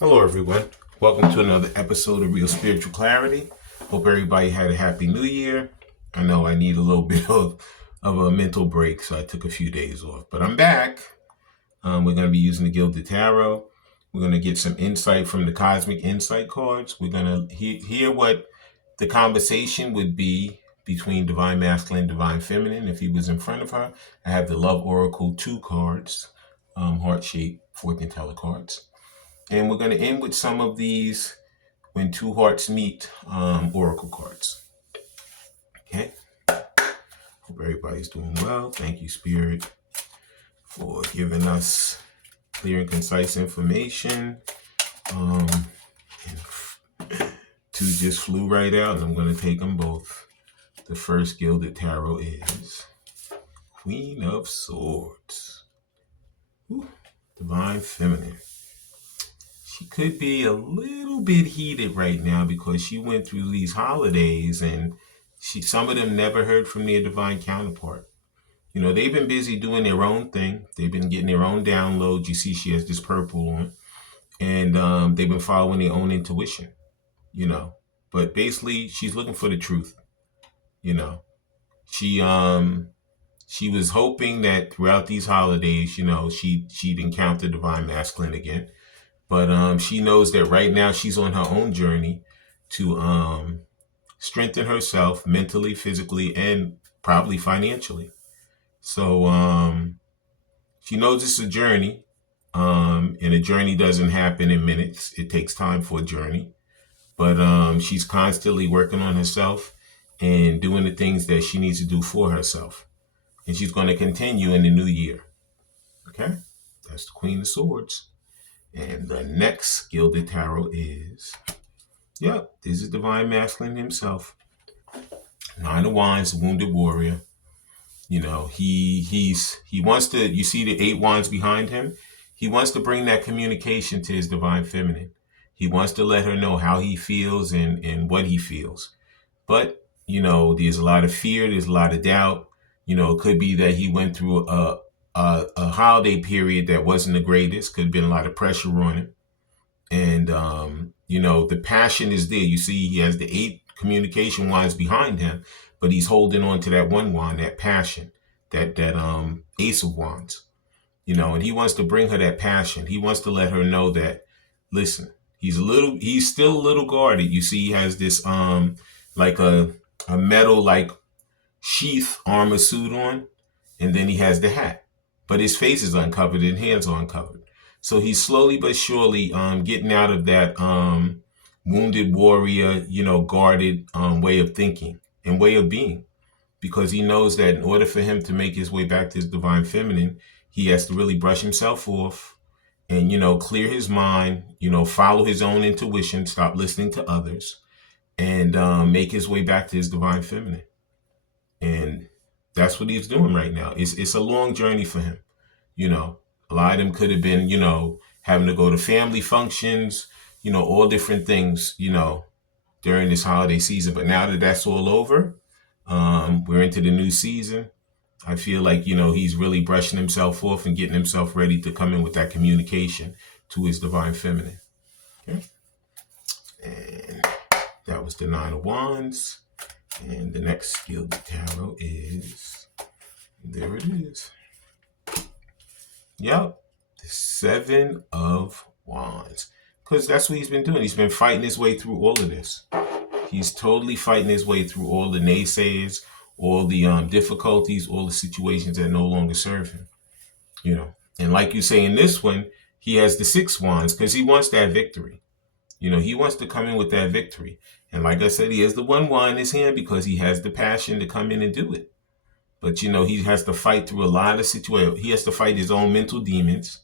Hello, everyone. Welcome to another episode of Real Spiritual Clarity. Hope everybody had a happy new year. I know I need a little bit of a mental break, so I took a few days off, but I'm back. We're going to be using the Gilded Tarot. We're going to get some insight from the Cosmic Insight cards. We're going to hear what the conversation would be between Divine Masculine and Divine Feminine if he was in front of her. I have the Love Oracle 2 cards, heart-shaped fortune teller cards. And we're going to end with some of these when two hearts meet oracle cards. Okay. Hope everybody's doing well. Thank you, Spirit, for giving us clear and concise information. Two just flew right out, and I'm going to take them both. The first Gilded Tarot is Queen of Swords. Ooh, Divine Feminine. She could be a little bit heated right now because she went through these holidays and some of them never heard from their divine counterpart. You know, they've been busy doing their own thing. They've been getting their own downloads. You see she has this purple on. And they've been following their own intuition, you know. But basically, she's looking for the truth, you know. She was hoping that throughout these holidays, you know, she'd encounter Divine Masculine again. But she knows that right now she's on her own journey to strengthen herself mentally, physically, and probably financially. So she knows it's a journey, and a journey doesn't happen in minutes. It takes time for a journey. But she's constantly working on herself and doing the things that she needs to do for herself. And she's going to continue in the new year. Okay? That's the Queen of Swords. And the next Gilded Tarot is, this is Divine Masculine himself. Nine of Wands, Wounded Warrior. You know, he wants to, you see the 8 Wands behind him? He wants to bring that communication to his Divine Feminine. He wants to let her know how he feels and what he feels. But, you know, there's a lot of fear, there's a lot of doubt. You know, it could be that he went through a holiday period that wasn't the greatest. Could have been a lot of pressure on him. And, you know, the passion is there. You see, he has the 8 communication wands behind him, but he's holding on to that 1 wand, that passion, that Ace of Wands, you know, and he wants to bring her that passion. He wants to let her know that, listen, he's still a little guarded. You see, he has this, like a metal, like sheath armor suit on, and then he has the hat. But his face is uncovered and hands are uncovered. So he's slowly but surely getting out of that wounded warrior, you know, guarded way of thinking and way of being. Because he knows that in order for him to make his way back to his Divine Feminine, he has to really brush himself off and, you know, clear his mind, you know, follow his own intuition, stop listening to others, and make his way back to his Divine Feminine. And that's what he's doing right now. It's a long journey for him. You know, a lot of them could have been, you know, having to go to family functions, you know, all different things, you know, during this holiday season. But now that that's all over, we're into the new season. I feel like, you know, he's really brushing himself off and getting himself ready to come in with that communication to his Divine Feminine. Okay. And that was the 9 of Wands. And the next Gilded Tarot is, there it is. Yep, the 7 of Wands. Because that's what he's been doing. He's been fighting his way through all of this. He's totally fighting his way through all the naysayers, all the difficulties, all the situations that no longer serve him. You know, and like you say in this one, he has the 6 Wands because he wants that victory. You know, he wants to come in with that victory. And like I said, he has the 1 wand in his hand because he has the passion to come in and do it. But, you know, he has to fight through a lot of situations. He has to fight his own mental demons.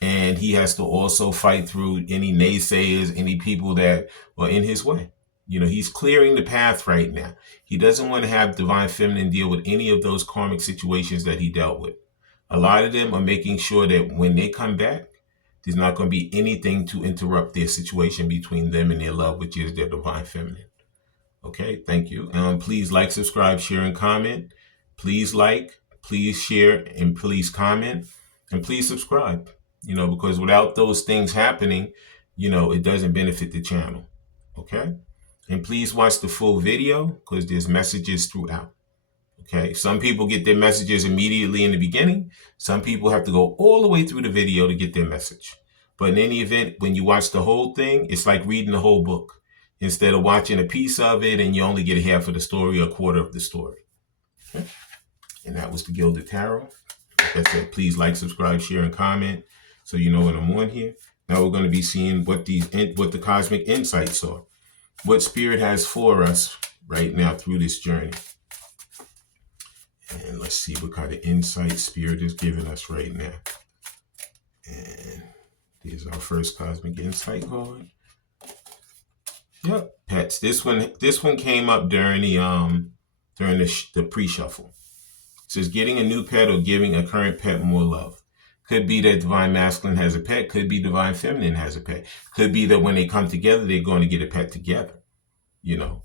And he has to also fight through any naysayers, any people that are in his way. You know, he's clearing the path right now. He doesn't want to have Divine Feminine deal with any of those karmic situations that he dealt with. A lot of them are making sure that when they come back, there's not going to be anything to interrupt their situation between them and their love, which is their Divine Feminine. Okay, thank you. Please like, subscribe, share, and comment. Please like, please share, and please comment. And please subscribe. You know, because without those things happening, it doesn't benefit the channel. Okay? And please watch the full video because there's messages throughout. Okay? Some people get their messages immediately in the beginning. Some people have to go all the way through the video to get their message. But in any event, when you watch the whole thing, it's like reading the whole book instead of watching a piece of it and you only get a half of the story or a quarter of the story. Okay? And that was the Gilded Tarot. Like I said, please like, subscribe, share, and comment so you know when I'm on here. Now we're going to be seeing what the cosmic insights are, what Spirit has for us right now through this journey. And let's see what kind of insight Spirit is giving us right now. And here's our first cosmic insight card. Yep, pets. This one came up during the pre-shuffle. It says getting a new pet or giving a current pet more love. Could be that Divine Masculine has a pet. Could be Divine Feminine has a pet. Could be that when they come together, they're going to get a pet together.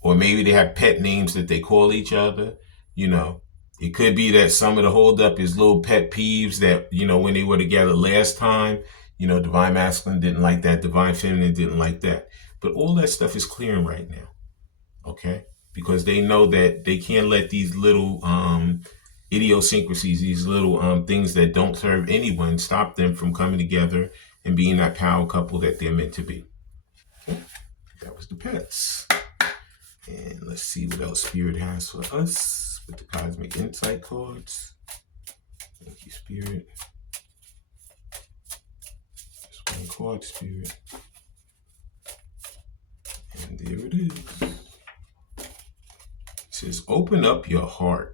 Or maybe they have pet names that they call each other. It could be that some of the holdup is little pet peeves that, when they were together last time, Divine Masculine didn't like that. Divine Feminine didn't like that. But all that stuff is clearing right now. Okay? Because they know that they can't let these little idiosyncrasies, these little things that don't serve anyone, stop them from coming together and being that power couple that they're meant to be. Okay? That was the pets. And let's see what else Spirit has for us with the Cosmic Insight cards. Thank you, Spirit. Just one card, Spirit. And there it is. It says, open up your heart.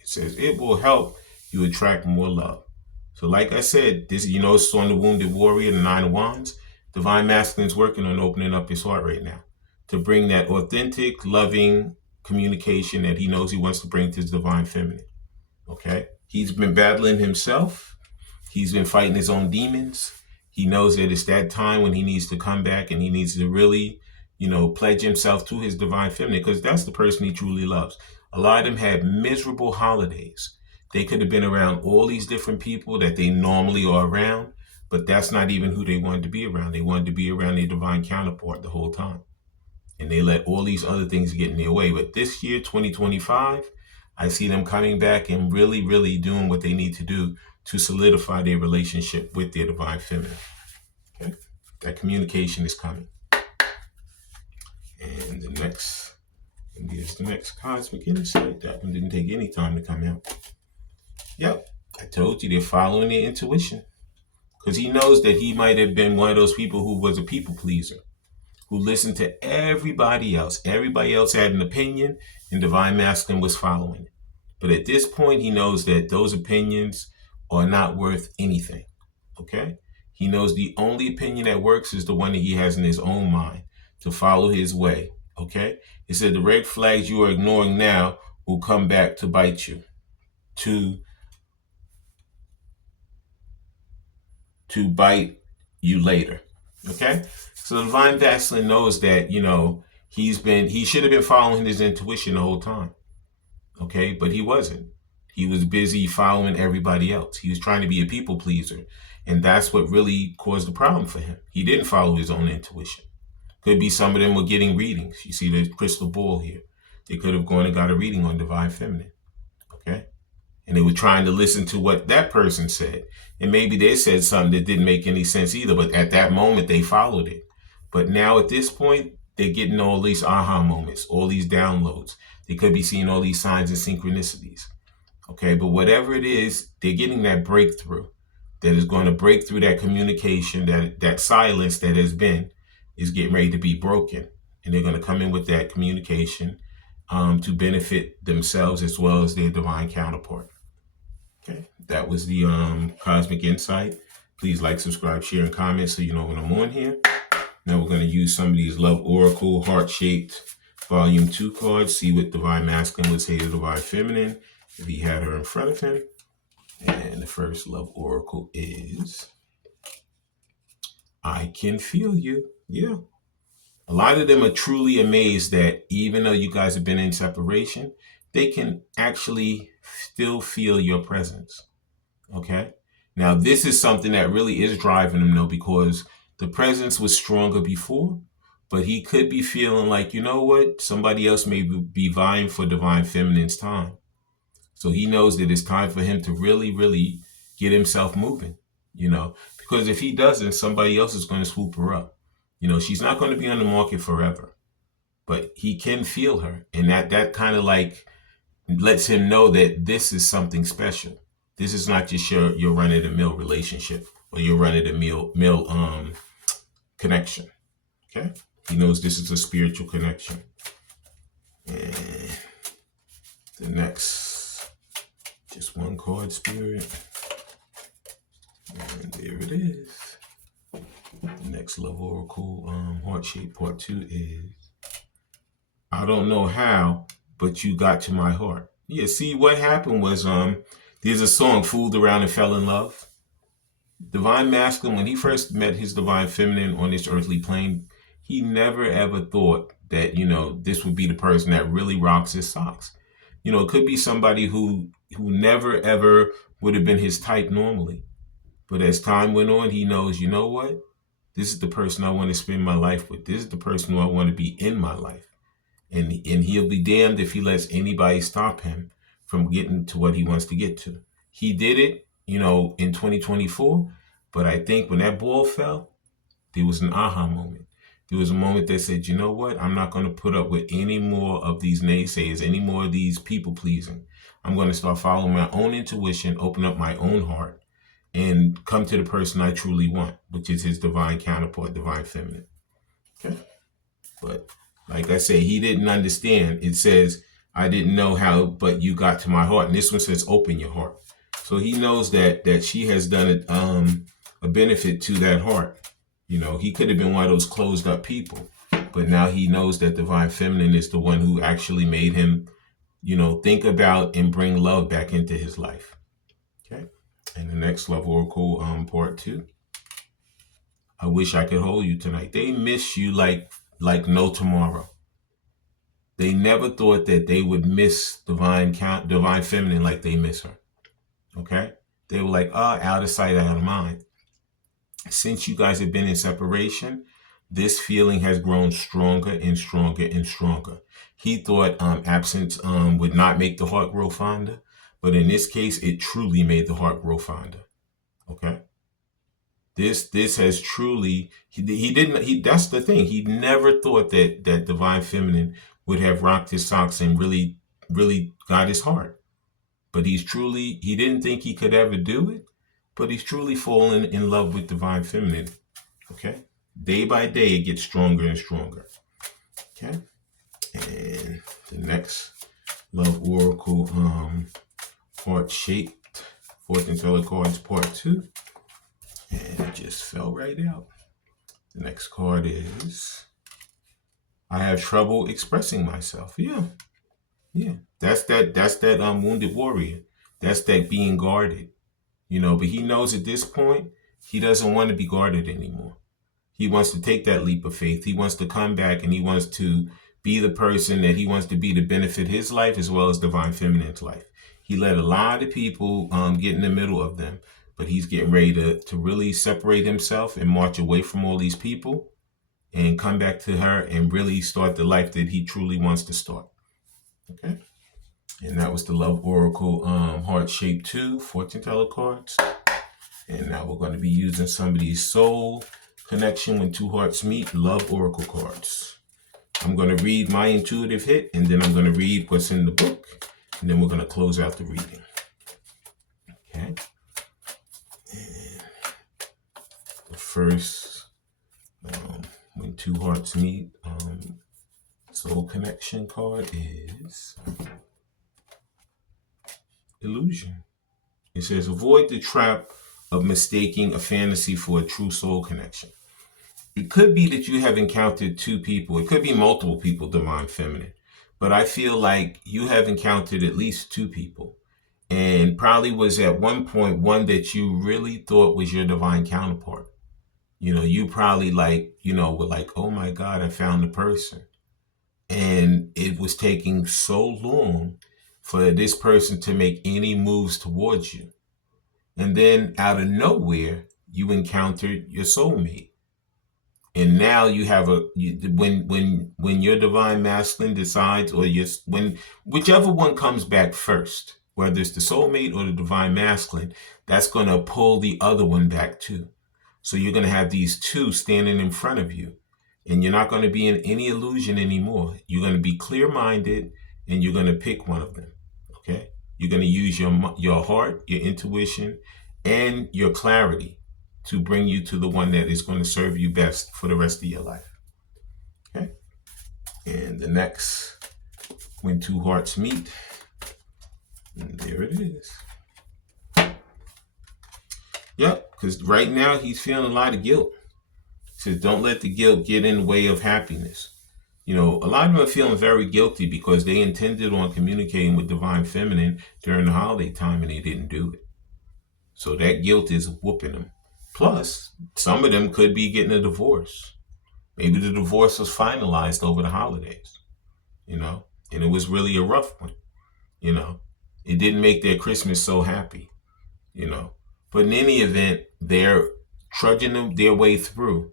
It says, it will help you attract more love. So like I said, this, it's on the Wounded Warrior, the Nine of Wands. Divine Masculine's working on opening up his heart right now to bring that authentic, loving communication that he knows he wants to bring to his Divine Feminine. Okay? He's been battling himself. He's been fighting his own demons. He knows that it's that time when he needs to come back and he needs to really, pledge himself to his Divine Feminine because that's the person he truly loves. A lot of them had miserable holidays. They could have been around all these different people that they normally are around, but that's not even who they wanted to be around. They wanted to be around their divine counterpart the whole time. And they let all these other things get in their way. But this year, 2025, I see them coming back and really, really doing what they need to do to solidify their relationship with their Divine Feminine. Okay? That communication is coming. And here's the next Cosmic Insight. That one didn't take any time to come out. Yep, I told you they're following their intuition. Because he knows that he might have been one of those people who was a people pleaser, who listened to everybody else. Everybody else had an opinion, and Divine Masculine was following it. But at this point, he knows that those opinions are not worth anything. Okay? He knows the only opinion that works is the one that he has in his own mind to follow his way. Okay? It said the red flags you are ignoring now will come back to bite you. To bite you later. Okay? So the Divine Masculine knows that, he should have been following his intuition the whole time. Okay? But he wasn't. He was busy following everybody else. He was trying to be a people pleaser. And that's what really caused the problem for him. He didn't follow his own intuition. Could be some of them were getting readings. You see the crystal ball here. They could have gone and got a reading on Divine Feminine. Okay? And they were trying to listen to what that person said. And maybe they said something that didn't make any sense either, but at that moment they followed it. But now at this point, they're getting all these aha moments, all these downloads. They could be seeing all these signs and synchronicities. Okay, but whatever it is, they're getting that breakthrough that is going to break through that communication, that silence that has been, is getting ready to be broken. And they're going to come in with that communication to benefit themselves as well as their divine counterpart. Okay, that was the Cosmic Insight. Please like, subscribe, share, and comment so you know when I'm on here. Now we're going to use some of these Love Oracle Heart-Shaped Volume 2 cards. See what Divine Masculine would say to Divine Feminine if he had her in front of him. And the first Love Oracle is, I can feel you. Yeah. A lot of them are truly amazed that even though you guys have been in separation, they can actually still feel your presence. Okay? Now, this is something that really is driving them, though, because The presence was stronger before, but he could be feeling like, you know what? Somebody else may be vying for divine feminine's time. So he knows that it's time for him to really, really get himself moving, because if he doesn't, somebody else is going to swoop her up. She's not going to be on the market forever, but he can feel her. And that kind of like lets him know that this is something special. This is not just your run-of-the-mill relationship or your run-of-the-mill connection. Okay? He knows this is a spiritual connection. And the next, just one card, Spirit. And there it is. The next Love Oracle Heart Shape Part 2 is, I don't know how, but you got to my heart. Yeah, see, what happened was there's a song, Fooled Around and Fell in Love. Divine Masculine, when he first met his Divine Feminine on this earthly plane, he never ever thought that, this would be the person that really rocks his socks. It could be somebody who never ever would have been his type normally. But as time went on, he knows, you know what? This is the person I want to spend my life with. This is the person who I want to be in my life. And he'll be damned if he lets anybody stop him from getting to what he wants to get to. He did it, in 2024. But I think when that ball fell, there was an aha moment. There was a moment that said, you know what? I'm not going to put up with any more of these naysayers, any more of these people pleasing. I'm going to start following my own intuition, open up my own heart, and come to the person I truly want, which is his divine counterpart, divine feminine. Okay? But like I say, he didn't understand. It says, I didn't know how, but you got to my heart. And this one says, open your heart. So he knows that she has done a benefit to that heart. He could have been one of those closed up people, but now he knows that divine feminine is the one who actually made him, think about and bring love back into his life. Okay. And the next Love Oracle, Part 2. I wish I could hold you tonight. They miss you like no tomorrow. They never thought that they would miss divine feminine like they miss her. Okay? They were like, out of sight, out of mind. Since you guys have been in separation, this feeling has grown stronger and stronger and stronger. He thought absence would not make the heart grow fonder, but in this case, it truly made the heart grow fonder. Okay? This has truly, that's the thing. He never thought that divine feminine would have rocked his socks and really, really got his heart. But he didn't think he could ever do it, but he's truly fallen in love with divine feminine. Okay? Day by day, it gets stronger and stronger. Okay? And the next Love Oracle, Heart Shaped, Fortune Teller Cards, Part 2. And it just fell right out. The next card is, I have trouble expressing myself. Yeah. That's that wounded warrior. That's that being guarded. But he knows at this point, he doesn't want to be guarded anymore. He wants to take that leap of faith. He wants to come back and he wants to be the person that he wants to be to benefit his life as well as divine feminine's life. He let a lot of people get in the middle of them, but he's getting ready to really separate himself and march away from all these people and come back to her and really start the life that he truly wants to start. Okay? And that was the Love Oracle Heart Shape 2 Fortune Teller cards. And now we're going to be using somebody's soul connection when two hearts meet, Love Oracle cards. I'm going to read my intuitive hit, and then I'm going to read what's in the book, and then we're going to close out the reading. Okay. And the first, when two hearts meet, soul connection card is Illusion. It says, avoid the trap of mistaking a fantasy for a true soul connection. It could be that you have encountered two people. It could be multiple people, divine feminine. But I feel like you have encountered at least two people. And probably was at one point one that you really thought was your divine counterpart. You probably were like, oh my God, I found the person. And it was taking so long for this person to make any moves towards you. And then out of nowhere, you encountered your soulmate. And now you have when your divine masculine decides, or when whichever one comes back first, whether it's the soulmate or the divine masculine, that's going to pull the other one back too. So you're going to have these two standing in front of you, and you're not going to be in any illusion anymore. You're going to be clear-minded, and you're going to pick one of them. Okay? You're going to use your heart, your intuition, and your clarity to bring you to the one that is going to serve you best for the rest of your life. Okay? And the next, when two hearts meet, and there it is. Yep, because right now he's feeling a lot of guilt. He says, don't let the guilt get in the way of happiness. You know, a lot of them are feeling very guilty because they intended on communicating with Divine Feminine during the holiday time and they didn't do it. So that guilt is whooping them. Plus, some of them could be getting a divorce. Maybe the divorce was finalized over the holidays, you know, and it was really a rough one, you know. It didn't make their Christmas so happy, you know. But in any event, they're trudging their way through.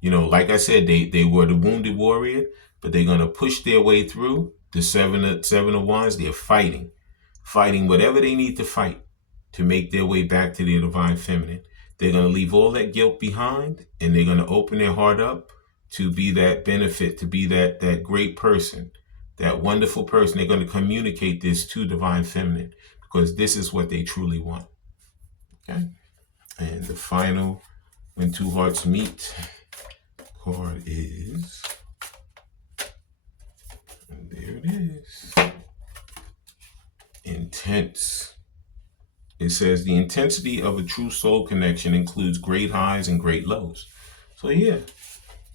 You know, like I said, they were the wounded warrior, but they're going to push their way through. The seven of wands, they're fighting whatever they need to fight to make their way back to their divine feminine. They're going to leave all that guilt behind, and they're going to open their heart up to be that benefit, to be that great person, that wonderful person. They're going to communicate this to divine feminine because this is what they truly want. Okay? And the final, when two hearts meet, card is, and there it is, intense. It says the intensity of a true soul connection includes great highs and great lows. So yeah,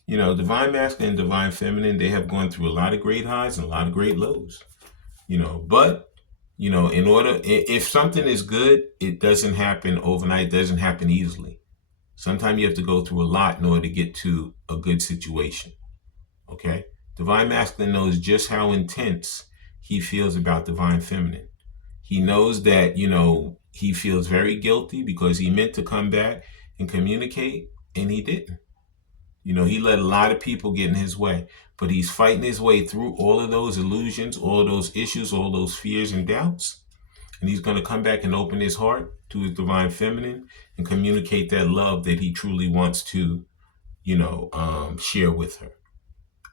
you know, divine masculine and divine feminine, they have gone through a lot of great highs and a lot of great lows. You know, but you know, if something is good, it doesn't happen overnight, it doesn't happen easily. Sometimes you have to go through a lot in order to get to a good situation. Okay? Divine masculine knows just how intense he feels about divine feminine. He knows that, you know, he feels very guilty because he meant to come back and communicate and he didn't. You know, he let a lot of people get in his way, but he's fighting his way through all of those illusions, all of those issues, all those fears and doubts. And he's going to come back and open his heart to his divine feminine and communicate that love that he truly wants to, you know, share with her.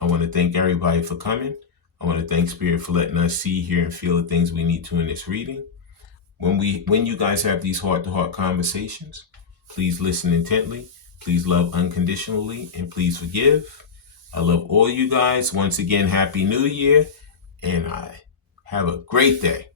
I want to thank everybody for coming. I want to thank Spirit for letting us see, hear, and feel the things we need to in this reading. When you guys have these heart-to-heart conversations, please listen intently. Please love unconditionally, and please forgive. I love all you guys. Once again, Happy New Year, and I have a great day.